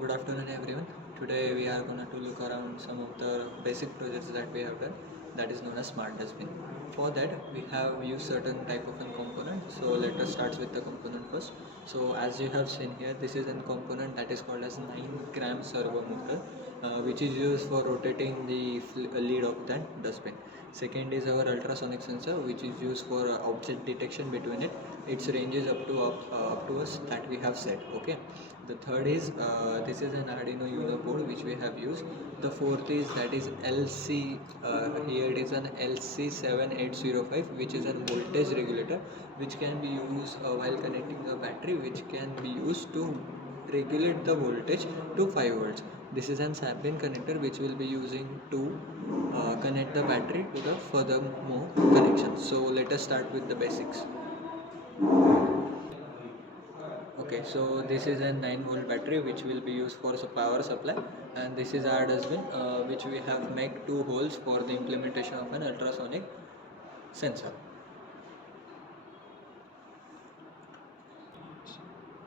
good afternoon everyone. Today we are going to look around some of the basic projects that we have done, that is known as smart dustbin. For that we have used certain type of a component. So let us start with the component first. So as you have seen here, this is a component that is called as 9 gram servo motor, which is used for rotating the lid of that dustbin. Second is our ultrasonic sensor, which is used for object detection between it. Its range is up to us that we have set. Okay. The third is this is an Arduino Uno board which we have used. The fourth is that is LC. Here it is an LC7805, which is a voltage regulator, which can be used while connecting a battery, which can be used to regulate the voltage to 5 volts. This is an sapling connector which we'll be using to connect the battery to the further more connections. So let us start with the basics. Okay, so this is a 9-volt battery which will be used for power supply, and this is our dustbin which we have make two holes for the implementation of an ultrasonic sensor.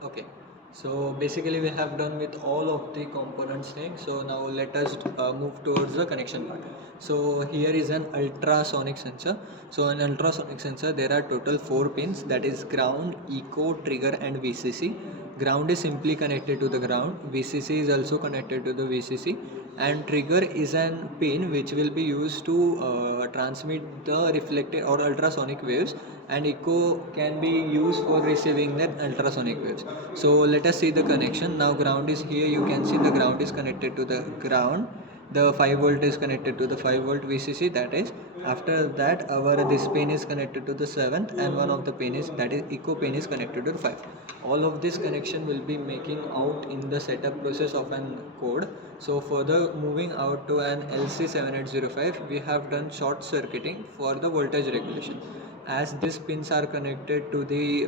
Okay, so basically we have done with all of the components thing. So now let us move towards the connection part. So here is an ultrasonic sensor. So an ultrasonic sensor, there are total 4 pins, that is ground, echo, trigger and VCC. Ground is simply connected to the ground, VCC is also connected to the VCC, and trigger is an pin which will be used to transmit the reflected or ultrasonic waves, and echo can be used for receiving that ultrasonic waves. So let us see the connection. Now ground is here, you can see the ground is connected to the ground, the 5 volt is connected to the 5 volt VCC, that is. After that our this pin is connected to the 7th, and one of the pin is, that is echo pin, is connected to the 5. All of this connection will be making out in the setup process of an code. So further moving out to an LC7805, we have done short circuiting for the voltage regulation. As these pins are connected to the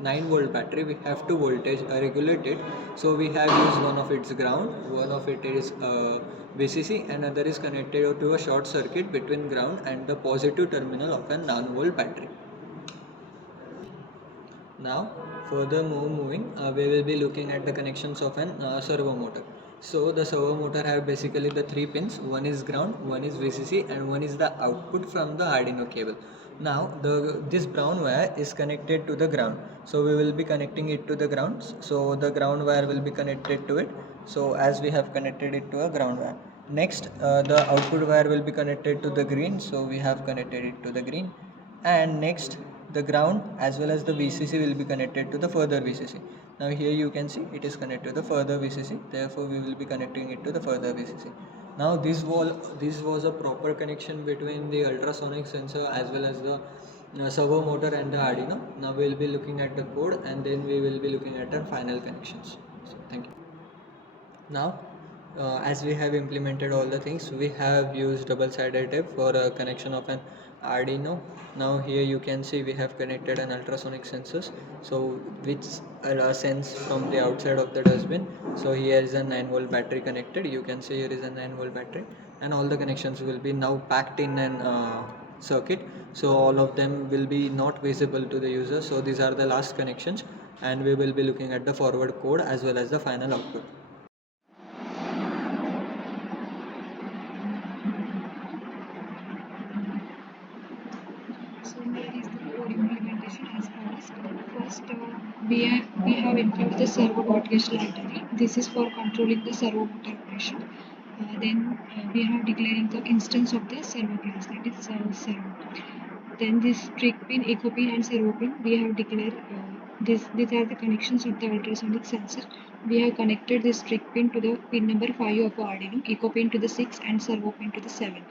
9 volt battery, we have to voltage regulate it. So we have used one of its ground, one of it is VCC, and other is connected to a short circuit between ground and the positive terminal of a 9 volt battery. Now further moving, we will be looking at the connections of an servo motor. So the servo motor have basically the 3 pins. One is ground, one is VCC, and one is the output from the Arduino cable. Now this brown wire is connected to the ground, so we will be connecting it to the ground. So the ground wire will be connected to it. So as we have connected it to a ground wire. Next, the output wire will be connected to the green, so we have connected it to the green. And next, the ground as well as the VCC will be connected to the further VCC. Now here you can see it is connected to the further VCC, therefore we will be connecting it to the further VCC. Now this was a proper connection between the ultrasonic sensor as well as the servo motor and the Arduino. Now we will be looking at the code, and then we will be looking at the final connections. So thank you. Now as we have implemented all the things, we have used double-sided tape for a connection of an Arduino. Now here you can see we have connected an ultrasonic sensors, so which sense from the outside of the dustbin. So here is a 9 volt battery connected, you can see here is a 9 volt battery, and all the connections will be now packed in an circuit. So all of them will be not visible to the user. So these are the last connections, and we will be looking at the forward code as well as the final output. So here is the code implementation as follows. First, we have included the servo dot gauge library. This is for controlling the servo motor operation. Then we have declaring the instance of the servo class, that is servo. Then this trick pin, echo pin, and servo pin we have declared. These are the connections of the ultrasonic sensor. We have connected this trick pin to the pin number 5 of Arduino, echo pin to the 6, and servo pin to the 7.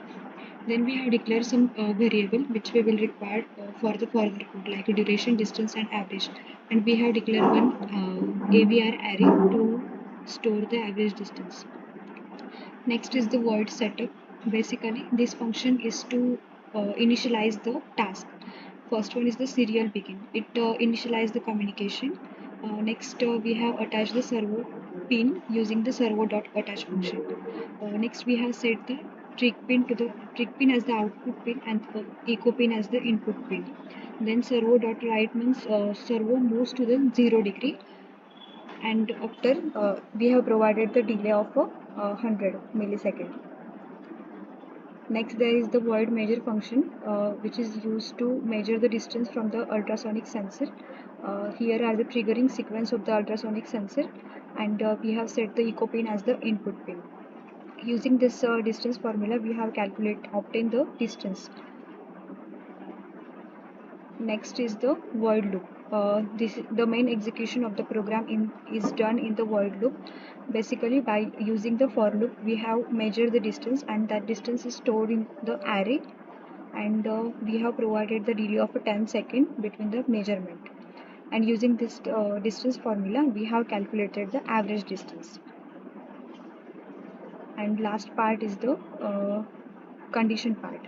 Then we have declared some variable which we will require for the further code, like duration, distance, and average. And we have declared one AVR array to store the average distance. Next is the void setup. Basically, this function is to initialize the task. First one is the serial begin. It initializes the communication. Next, we have attached the servo pin using the servo dot attach function. Next, we have set the trick pin as the output pin and echo pin as the input pin. Then servo dot write means servo moves to the 0 degree, and after we have provided the delay of 100 millisecond. Next, there is the void measure function, which is used to measure the distance from the ultrasonic sensor. Here are the triggering sequence of the ultrasonic sensor, and we have set the echo pin as the input pin. Using this distance formula, we have obtained the distance. Next is the void loop. The main execution of the program is done in the void loop. Basically, by using the for loop, we have measured the distance, and that distance is stored in the array, and we have provided the delay of 10 seconds between the measurement. And using this distance formula, we have calculated the average distance. And last part is the condition part.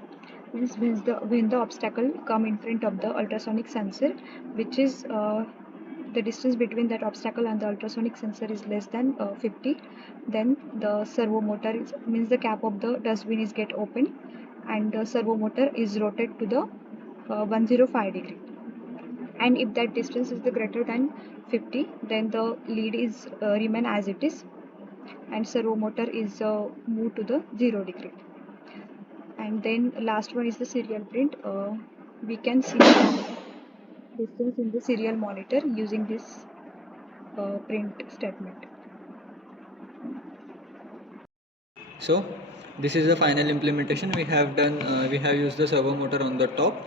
Means when the obstacle come in front of the ultrasonic sensor, which is the distance between that obstacle and the ultrasonic sensor is less than 50, then the servo motor means the cap of the dustbin is get open, and the servo motor is rotated to the 105 degree. And if that distance is the greater than 50, then the lead is remain as it is, and servo motor is moved to the 0 degree. And then last one is the serial print. We can see the distance in the serial monitor using this print statement. So this is the final implementation. We have done. We have used the servo motor on the top.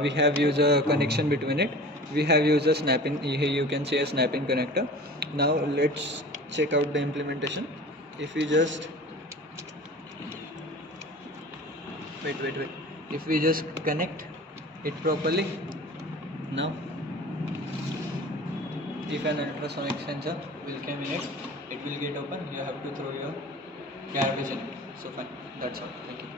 We have used a connection between it. We have used a snap-in. Here you can see a snap-in connector. Now let's check out the implementation. If we just wait. If we just connect it properly, now if an ultrasonic sensor will come in it will get open. You have to throw your garbage in it. So fine. That's all. Thank you.